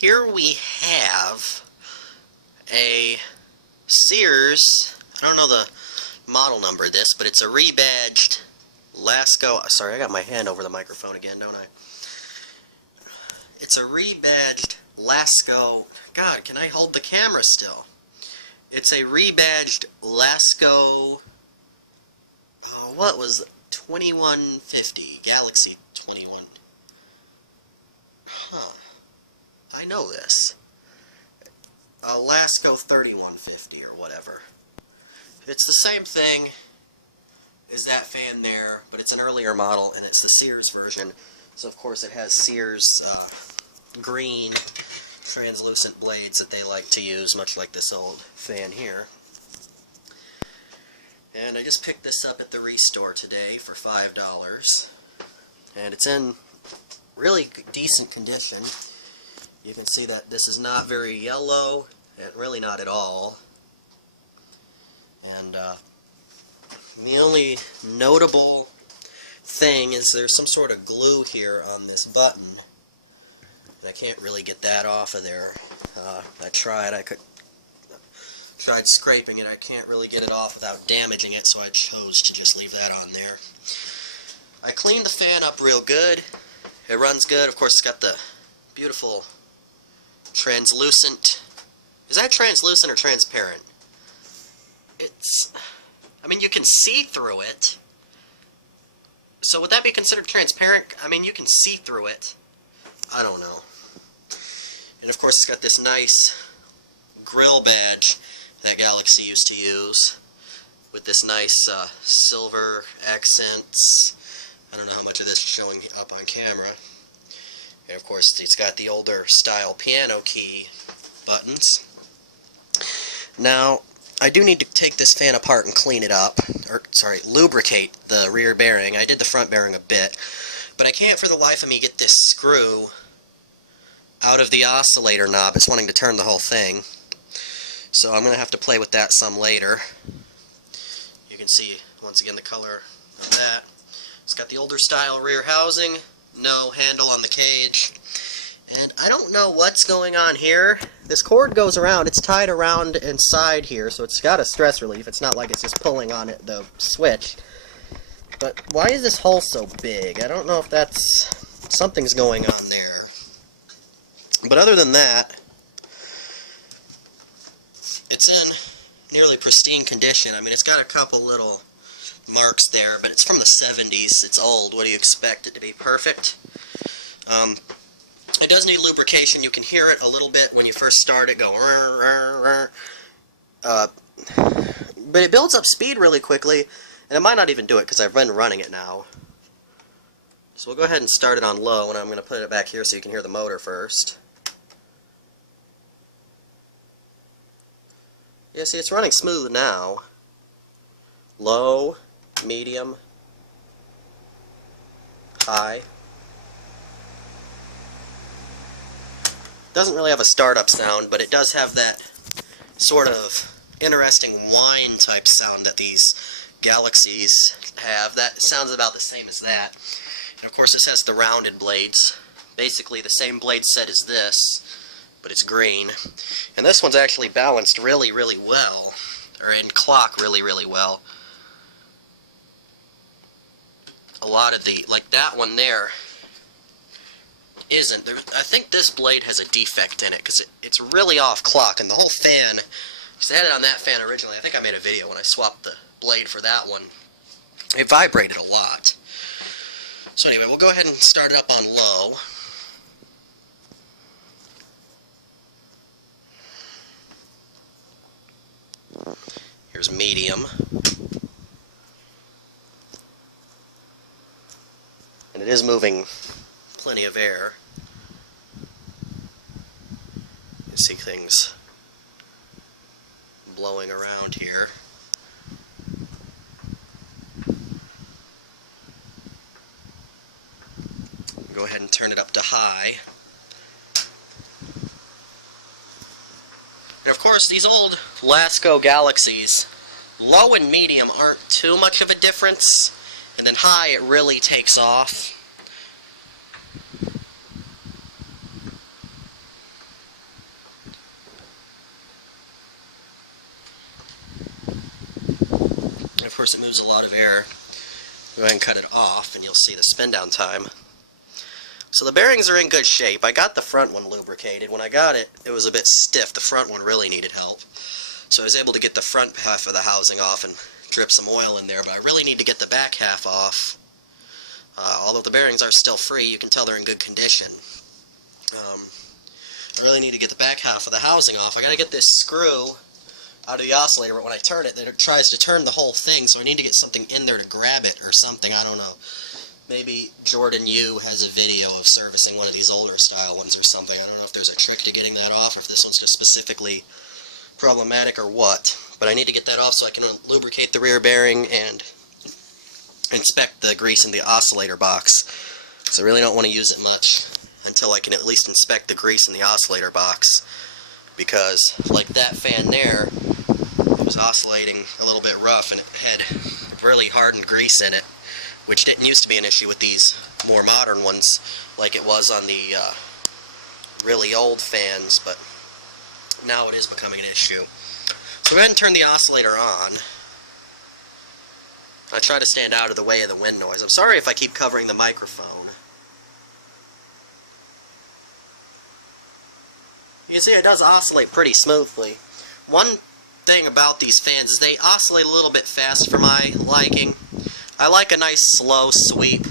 here we have a Sears, I don't know the model number of this, but it's a rebadged Lasko. Sorry, I got my hand over the microphone again, don't I? It's a rebadged Lasko. God, can I hold the camera still? It's a rebadged Lasko, what was it? 2150, Galaxy 21. Huh. I know this. Lasko 3150 or whatever. It's the same thing as that fan there, but it's an earlier model and it's the Sears version. So of course it has Sears green translucent blades that they like to use, much like this old fan here. And I just picked this up at the Restore today for $5. And it's in really decent condition. You can see that this is not very yellow, and really not at all. And the only notable thing is there's some sort of glue here on this button. I can't really get that off of there. I tried scraping it. I can't really get it off without damaging it, so I chose to just leave that on there. I cleaned the fan up real good. It runs good. Of course, it's got the beautiful translucent. Is that translucent or transparent? It's, I mean, you can see through it. So would that be considered transparent? I mean, you can see through it. I don't know. And of course, it's got this nice grill badge that Galaxy used to use, with this nice silver accents. I don't know how much of this is showing up on camera. And of course, it's got the older style piano key buttons. Now, I do need to take this fan apart and clean it up, or sorry, lubricate the rear bearing. I did the front bearing a bit, but I can't for the life of me get this screw out of the oscillator knob. It's wanting to turn the whole thing. So I'm going to have to play with that some later. You can see, once again, the color of that. It's got the older style rear housing, no handle on the cage. And I don't know what's going on here. This cord goes around, it's tied around inside here, so it's got a stress relief. It's not like it's just pulling on it, the switch. But why is this hole so big? I don't know if that's, something's going on there. But other than that, it's in nearly pristine condition. I mean, it's got a couple little marks there, but it's from the 70s. It's old. What do you expect it to be perfect? It does need lubrication. You can hear it a little bit when you first start it go but it builds up speed really quickly, and it might not even do it because I've been running it now. So we'll go ahead and start it on low, and I'm going to put it back here so you can hear the motor first. Yeah, see, it's running smooth now. Low, medium, high. Doesn't really have a startup sound, but it does have that sort of interesting whine type sound that these Galaxies have. That sounds about the same as that. And of course, this has the rounded blades. Basically the same blade set as this, but it's green. And this one's actually balanced really, really well, or in clock really, really well. A lot of the, like that one there, isn't. I think this blade has a defect in it, because it's really off clock, and the whole fan, because I had it on that fan originally, I think I made a video when I swapped the blade for that one. It vibrated a lot. So anyway, we'll go ahead and start it up on low. Here's medium. And it is moving plenty of air. You see things blowing around here. Go ahead and turn it up to high. And of course, these old Lasko Galaxies, low and medium aren't too much of a difference, and then high it really takes off. course it moves a lot of air. Go ahead and cut it off and you'll see the spin down time. So the bearings are in good shape. I got the front one lubricated. When I got it, it was a bit stiff. The front one really needed help. So I was able to get the front half of the housing off and drip some oil in there, but I really need to get the back half off. Although the bearings are still free, you can tell they're in good condition. I really need to get the back half of the housing off. I gotta get this screw out of the oscillator, but when I turn it, it tries to turn the whole thing, so I need to get something in there to grab it or something. I don't know. Maybe Jordan Yu has a video of servicing one of these older style ones or something. I don't know if there's a trick to getting that off, or if this one's just specifically problematic or what. But I need to get that off so I can lubricate the rear bearing and inspect the grease in the oscillator box. So I really don't want to use it much until I can at least inspect the grease in the oscillator box, because like that fan there, it was oscillating a little bit rough and it had really hardened grease in it, which didn't used to be an issue with these more modern ones like it was on the really old fans, but now it is becoming an issue. So go ahead and turn the oscillator on. I try to stand out of the way of the wind noise. I'm sorry if I keep covering the microphone. You can see it does oscillate pretty smoothly. One thing about these fans is they oscillate a little bit fast for my liking. I like a nice slow sweep.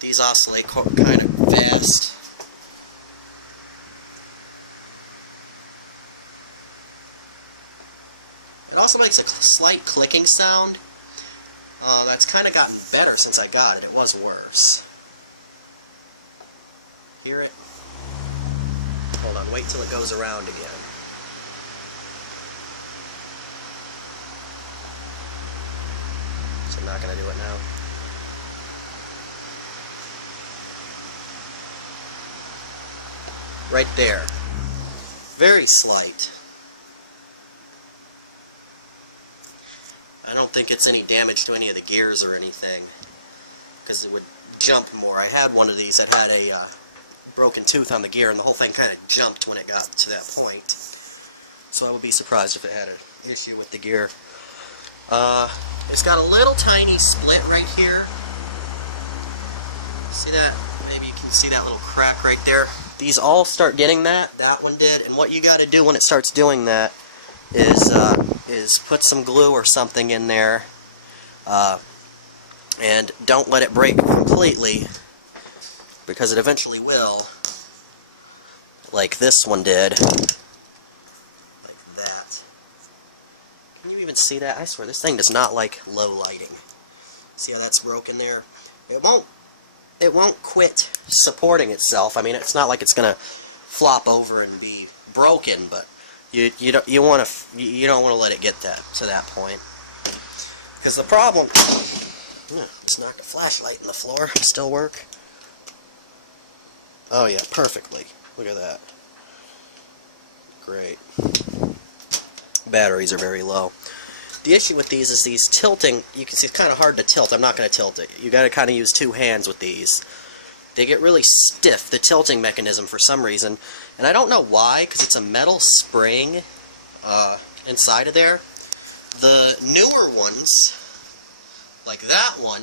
These oscillate kind of fast. It also makes a slight clicking sound. That's kind of gotten better since I got it. It was worse. Hear it? Hold on, wait till it goes around again. So I'm not going to do it now. Right there. Very slight. I don't think it's any damage to any of the gears or anything, because it would jump more. I had one of these that had a broken tooth on the gear, and the whole thing kind of jumped when it got to that point. So I would be surprised if it had an issue with the gear. It's got a little tiny split right here. See that? Maybe you can see that little crack right there. These all start getting that. That one did. And what you got to do when it starts doing that is put some glue or something in there, and don't let it break completely, because it eventually will, like this one did, like that. Can you even see that? I swear this thing does not like low lighting. See how that's broken there? It won't quit supporting itself. I mean, it's not like it's gonna flop over and be broken, but you don't want to let it get to that point, because the problem. Just knocked a flashlight in the floor. Still work? Oh yeah, perfectly. Look at that. Great. Batteries are very low. The issue with these is these tilting. You can see it's kind of hard to tilt. I'm not going to tilt it. You got to kind of use two hands with these. They get really stiff, the tilting mechanism, for some reason. And I don't know why, because it's a metal spring inside of there. The newer ones, like that one,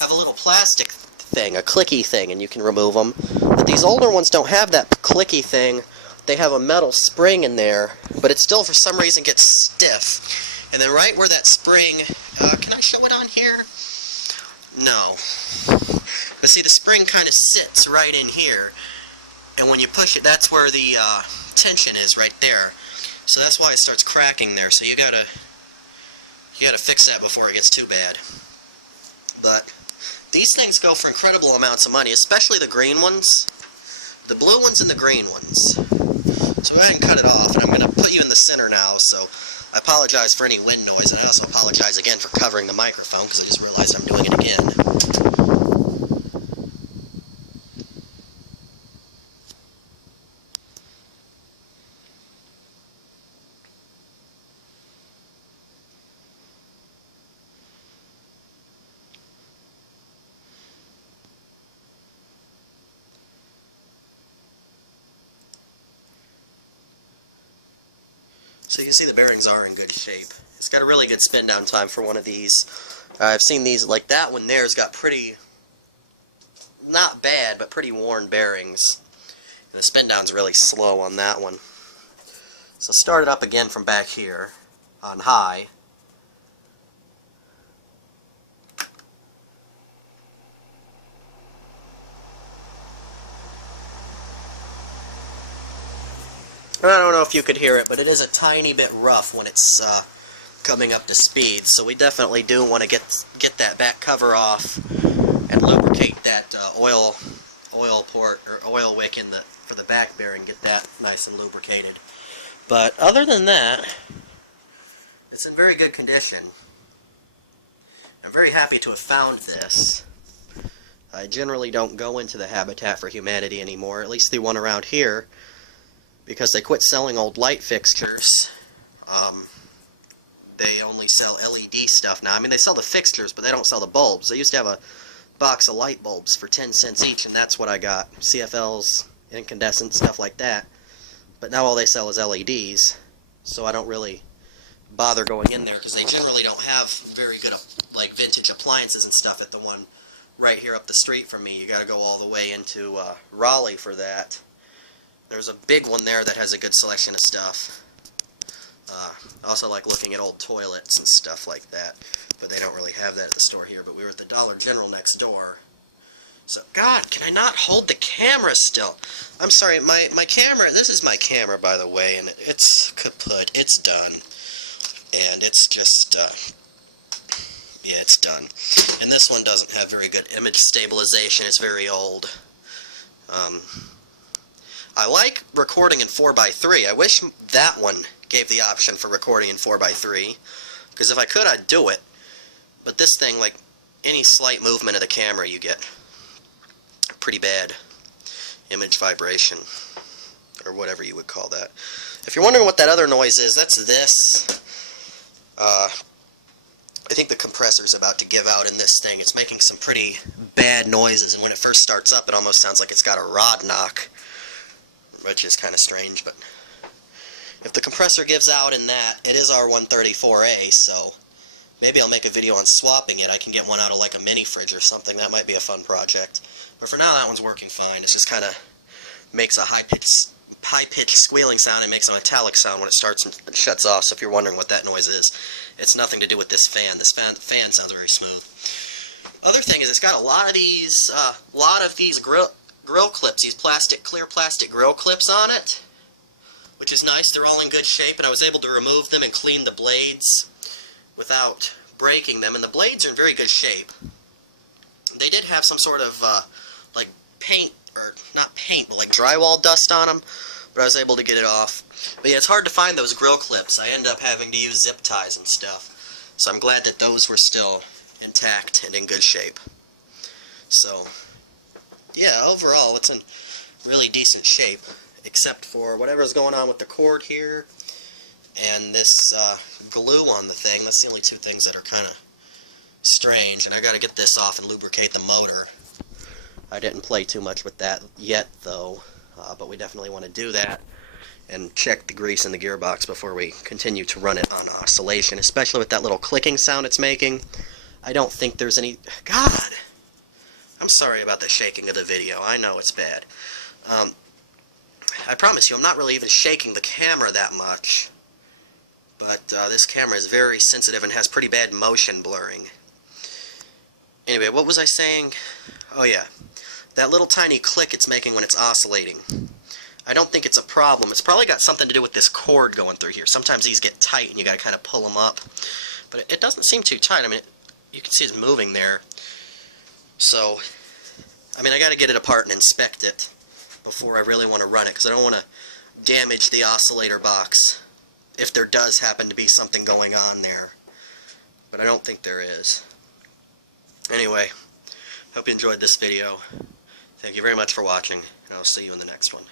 have a little plastic thing, a clicky thing, and you can remove them. But these older ones don't have that clicky thing. They have a metal spring in there, but it still, for some reason, gets stiff. And then right where that spring, can I show it on here? No. But see, the spring kind of sits right in here, and when you push it, that's where the tension is, right there. So that's why it starts cracking there. So you gotta fix that before it gets too bad. But these things go for incredible amounts of money, especially the green ones, the blue ones and the green ones. So go ahead and cut it off, and I'm going to put you in the center now. So I apologize for any wind noise, and I also apologize again for covering the microphone, because I just realized I'm doing it again. So you can see the bearings are in good shape. It's got a really good spin down time for one of these. I've seen these, like that one there's got pretty, not bad, but pretty worn bearings. And the spin down's really slow on that one. So start it up again from back here on high. I don't know if you could hear it, but it is a tiny bit rough when it's coming up to speed. So we definitely do want to get that back cover off and lubricate that oil port or oil wick in for the back bearing. Get that nice and lubricated. But other than that, it's in very good condition. I'm very happy to have found this. I generally don't go into the Habitat for Humanity anymore, at least the one around here, because they quit selling old light fixtures. They only sell LED stuff now. I mean, they sell the fixtures, but they don't sell the bulbs. They used to have a box of light bulbs for 10 cents each, and that's what I got. CFLs, incandescent, stuff like that. But now all they sell is LEDs, so I don't really bother going in there, because they generally don't have very good, like, vintage appliances and stuff at the one right here up the street from me. You gotta go all the way into Raleigh for that. There's a big one there that has a good selection of stuff. I also like looking at old toilets and stuff like that, but they don't really have that at the store here. But we were at the Dollar General next door. So, God, can I not hold the camera still? I'm sorry, my camera, this is my camera, by the way, and it's kaput. It's done. And it's just, yeah, it's done. And this one doesn't have very good image stabilization. It's very old. I like recording in 4:3. I wish that one gave the option for recording in 4:3, because if I could, I'd do it. But this thing, like, any slight movement of the camera, you get pretty bad image vibration, or whatever you would call that. If you're wondering what that other noise is, that's this. I think the compressor's about to give out in this thing. It's making some pretty bad noises, and when it first starts up, it almost sounds like it's got a rod knock, which is kind of strange. But if the compressor gives out in that, it is R134A, so maybe I'll make a video on swapping it. I can get one out of like a mini fridge or something. That might be a fun project. But for now, that one's working fine. It just kind of makes a high-pitched squealing sound and makes a metallic sound when it starts and shuts off. So if you're wondering what that noise is, it's nothing to do with this fan. This fan sounds very smooth. Other thing is, it's got a lot of these grill clips, these clear plastic grill clips on it, which is nice. They're all in good shape, and I was able to remove them and clean the blades without breaking them, and the blades are in very good shape. They did have some sort of like paint, or not paint, but like drywall dust on them, but I was able to get it off. But yeah, it's hard to find those grill clips. I end up having to use zip ties and stuff, so I'm glad that those were still intact and in good shape. So yeah, overall, it's in really decent shape, except for whatever's going on with the cord here and this glue on the thing. That's the only two things that are kind of strange, and I got to get this off and lubricate the motor. I didn't play too much with that yet, though, but we definitely want to do that and check the grease in the gearbox before we continue to run it on oscillation, especially with that little clicking sound it's making. I don't think there's any... God! I'm sorry about the shaking of the video. I know it's bad. I promise you, I'm not really even shaking the camera that much. But this camera is very sensitive and has pretty bad motion blurring. Anyway, what was I saying? Oh yeah, that little tiny click it's making when it's oscillating. I don't think it's a problem. It's probably got something to do with this cord going through here. Sometimes these get tight and you gotta kind of pull them up. But it doesn't seem too tight. I mean, you can see it's moving there. So, I mean, I gotta get it apart and inspect it before I really want to run it, because I don't want to damage the oscillator box if there does happen to be something going on there. But I don't think there is. Anyway, hope you enjoyed this video. Thank you very much for watching, and I'll see you in the next one.